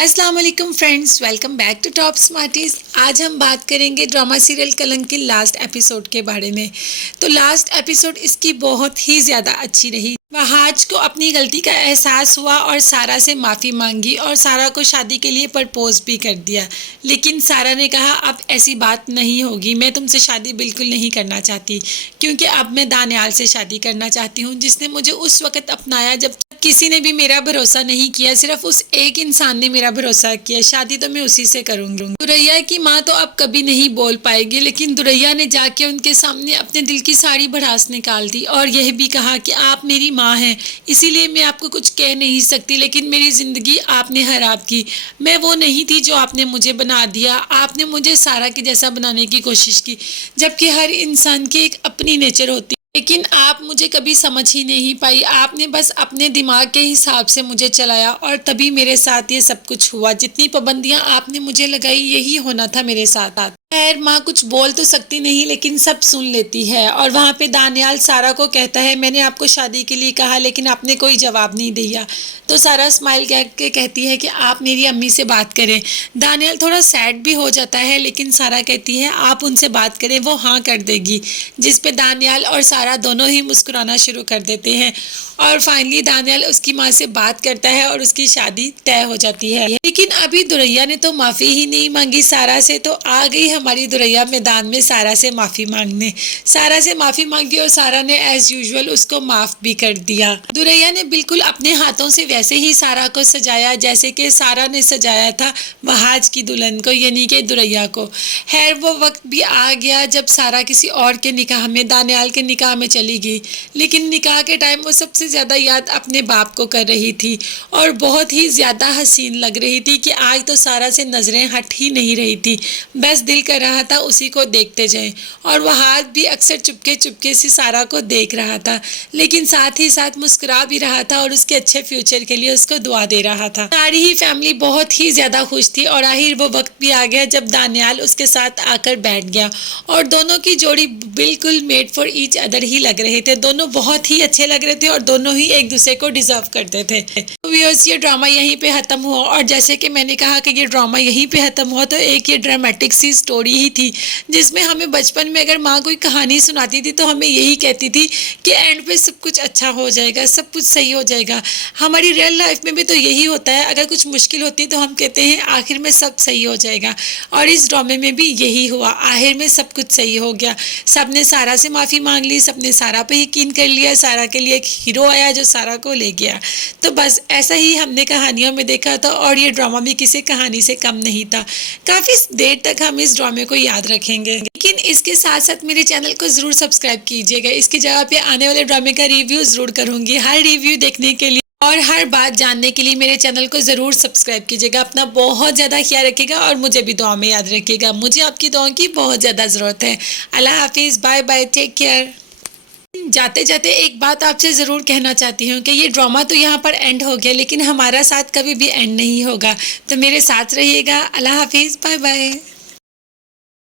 अस्सलाम वालेकुम friends, welcome back to Top Smarties. आज हम बात करेंगे ड्रामा सीरियल कलंक के लास्ट एपिसोड के बारे में। तो लास्ट एपिसोड इसकी बहुत ही ज़्यादा अच्छी रही। वहाज को अपनी गलती का एहसास हुआ और सारा से माफ़ी मांगी और सारा को शादी के लिए प्रपोज भी कर दिया। लेकिन सारा ने कहा अब ऐसी बात नहीं होगी, मैं तुमसे शादी बिल्कुल नहीं करना चाहती, क्योंकि अब मैं दानियाल से शादी करना चाहती हूँ, जिसने मुझे उस वक्त अपनाया जब किसी ने भी मेरा भरोसा नहीं किया। सिर्फ उस एक इंसान ने मेरा भरोसा किया। शादी तो मैं उसी से करूंगी। दुरैया की माँ तो अब कभी नहीं बोल पाएगी, लेकिन दुरैया ने जाके उनके सामने अपने दिल की सारी भड़ास निकाल दी और यह भी कहा कि आप मेरी माँ हैं, इसीलिए मैं आपको कुछ कह नहीं सकती, लेकिन मेरी ज़िंदगी आपने खराब की। मैं वो नहीं थी जो आपने मुझे बना दिया। आपने मुझे सारा के जैसा बनाने की कोशिश की, जबकि हर इंसान की एक अपनी नेचर होती, लेकिन आप मुझे कभी समझ ही नहीं पाई। आपने बस अपने दिमाग के हिसाब से मुझे चलाया और तभी मेरे साथ ये सब कुछ हुआ। जितनी पाबंदियां आपने मुझे लगाई, यही होना था मेरे साथ। खैर, माँ कुछ बोल तो सकती नहीं, लेकिन सब सुन लेती है। और वहाँ पे दानियाल सारा को कहता है मैंने आपको शादी के लिए कहा, लेकिन आपने कोई जवाब नहीं दिया। तो सारा स्माइल कह के कहती है कि आप मेरी अम्मी से बात करें। दानियाल थोड़ा सैड भी हो जाता है, लेकिन सारा कहती है आप उनसे बात करें, वो हाँ कर देगी। जिस पे दानियाल और सारा दोनों ही मुस्कुराना शुरू कर देते हैं और फाइनली दानियाल उसकी माँ से बात करता है और उसकी शादी तय हो जाती है। लेकिन अभी दुरैया ने तो माफ़ी ही नहीं मांगी सारा से, तो आ गई हमारी दुरैया मैदान में सारा से माफ़ी मांगने। सारा से माफ़ी मांगी और सारा ने एज यूजुअल उसको माफ़ भी कर दिया। दुरैया ने बिल्कुल अपने हाथों से वैसे ही सारा को सजाया जैसे कि सारा ने सजाया था वहाज की दुल्हन को, यानी कि दुरैया को। खैर, वो वक्त भी आ गया जब सारा किसी और के निकाह में, दानियाल के निकाह में चली गई। लेकिन निकाह के टाइम वो सबसे ज़्यादा याद अपने बाप को कर रही थी और बहुत ही ज़्यादा हसीन लग रही थी कि आज तो सारा से नज़रें हट ही नहीं रही थी। बस दिल कर रहा था उसी को देखते जाएं। और वह हाथ भी अक्सर चुपके चुपके से सारा को देख रहा था, लेकिन साथ ही साथ मुस्कुरा भी रहा था और उसके अच्छे फ्यूचर के लिए उसको दुआ दे रहा था। सारी ही फैमिली बहुत ही ज़्यादा खुश थी और आखिर वो वक्त भी आ गया जब दानियाल उसके साथ आकर बैठ गया और दोनों की जोड़ी बिल्कुल मेड फॉर ईच अदर ही लग रहे थे। दोनों बहुत ही अच्छे लग रहे थे और दोनों ही एक दूसरे को डिजर्व करते थे। तो व्यूअर्स, ये ड्रामा यहीं पे ख़त्म हुआ और जैसे कि मैंने कहा कि ये ड्रामा यहीं पे ख़त्म हुआ, तो एक ये ड्रामेटिक सी स्टोरी ही थी जिसमें हमें बचपन में अगर माँ कोई कहानी सुनाती थी तो हमें यही कहती थी कि एंड पे सब कुछ अच्छा हो जाएगा, सब कुछ सही हो जाएगा। हमारी रियल लाइफ में भी तो यही होता है, अगर कुछ मुश्किल होती है तो हम कहते हैं आखिर में सब सही हो जाएगा, और इस ड्रामे में भी यही हुआ। आखिर में सब कुछ सही हो गया। सब ने सारा से माफ़ी मांग ली, सब ने सारा पे यकीन कर लिया। सारा के लिए एक हीरो आया जो सारा को ले गया। तो बस ऐसा ही हमने कहानियों में देखा था और ये ड्रामा भी किसी कहानी से कम नहीं था। काफ़ी देर तक हम इस ड्रामे को याद रखेंगे, लेकिन इसके साथ साथ मेरे चैनल को ज़रूर सब्सक्राइब कीजिएगा। इसकी जगह पे आने वाले ड्रामे का रिव्यू ज़रूर करूँगी। हर रिव्यू देखने के लिए और हर बात जानने के लिए मेरे चैनल को ज़रूर सब्सक्राइब कीजिएगा। अपना बहुत ज़्यादा ख्याल रखिएगा और मुझे भी दुआ में याद रखिएगा। मुझे आपकी दुआओं की बहुत ज़्यादा ज़रूरत है। अल्लाह हाफिज़, बाय बाय, टेक केयर। जाते जाते एक बात आपसे ज़रूर कहना चाहती हूँ कि ये ड्रामा तो यहाँ पर एंड हो गया, लेकिन हमारा साथ कभी भी एंड नहीं होगा। तो मेरे साथ रहिएगा। अल्लाह हाफिज़, बाय बाय।